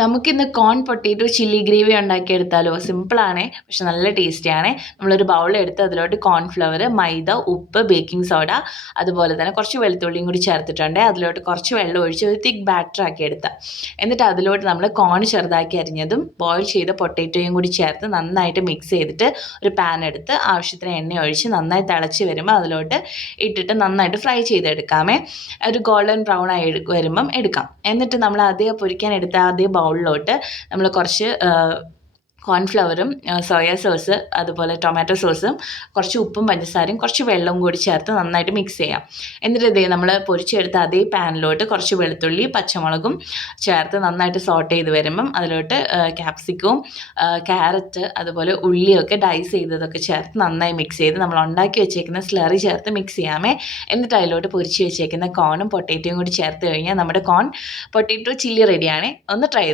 നമുക്കിന്ന് കോൺ potato chilli gravy ഉണ്ടാക്കിയെടുത്താലോ? സിമ്പിളാണ്, പക്ഷെ നല്ല ടേസ്റ്റിയാണ്. നമ്മളൊരു ബൗളെടുത്ത് അതിലോട്ട് കോൺഫ്ലവർ, മൈദ, ഉപ്പ്, ബേക്കിംഗ് സോഡ, അതുപോലെ തന്നെ കുറച്ച് വെളുത്തുള്ളിയും കൂടി ചേർത്തിട്ടുണ്ട്. അതിലോട്ട് കുറച്ച് വെള്ളം ഒഴിച്ച് ഒരു തിക്ക് ബാറ്റർ ആക്കി എടുത്താൽ, എന്നിട്ട് അതിലോട്ട് നമ്മൾ കോൺ ചെറുതാക്കി അരിഞ്ഞതും ബോയിൽ ചെയ്ത പൊട്ടേറ്റോയും കൂടി ചേർത്ത് നന്നായിട്ട് മിക്സ് ചെയ്തിട്ട് ഒരു പാൻ എടുത്ത് ആവശ്യത്തിന് എണ്ണ ഒഴിച്ച് നന്നായി തിളച്ച് വരുമ്പോൾ അതിലോട്ട് ഇട്ടിട്ട് നന്നായിട്ട് ഫ്രൈ ചെയ്തെടുക്കാമേ. ഒരു ഗോൾഡൻ ബ്രൗൺ ആയി വരുമ്പം എടുക്കാം. എന്നിട്ട് നമ്മൾ അതേ പൊരിക്കാൻ എടുത്ത അതേ ബൗളിലോട്ട് നമ്മൾ കുറച്ച് കോൺഫ്ലവറും സോയാ സോസ്, അതുപോലെ ടൊമാറ്റോ സോസും, കുറച്ച് ഉപ്പും പഞ്ചസാരയും കുറച്ച് വെള്ളവും കൂടി ചേർത്ത് നന്നായിട്ട് മിക്സ് ചെയ്യാം. എന്നിട്ട് ഇതേ നമ്മൾ പൊരിച്ചെടുത്ത അതേ പാനിലോട്ട് കുറച്ച് വെളുത്തുള്ളി, പച്ചമുളകും ചേർത്ത് നന്നായിട്ട് സോട്ട് ചെയ്ത് വരുമ്പം അതിലോട്ട് ക്യാപ്സിക്കവും ക്യാരറ്റ്, അതുപോലെ ഉള്ളിയൊക്കെ ഡൈസ് ചെയ്തതൊക്കെ ചേർത്ത് നന്നായി മിക്സ് ചെയ്ത് നമ്മൾ ഉണ്ടാക്കി വെച്ചേക്കുന്ന സ്ലറി ചേർത്ത് മിക്സ് ചെയ്യാമേ. എന്നിട്ട് അതിലോട്ട് പൊരിച്ച് വെച്ചേക്കുന്ന കോണും പൊട്ടേറ്റോയും കൂടി ചേർത്ത് കഴിഞ്ഞാൽ നമ്മുടെ കോൺ പൊട്ടേറ്റോ ചില്ലി റെഡിയാണ്. ഒന്ന് ട്രൈ ചെയ്ത്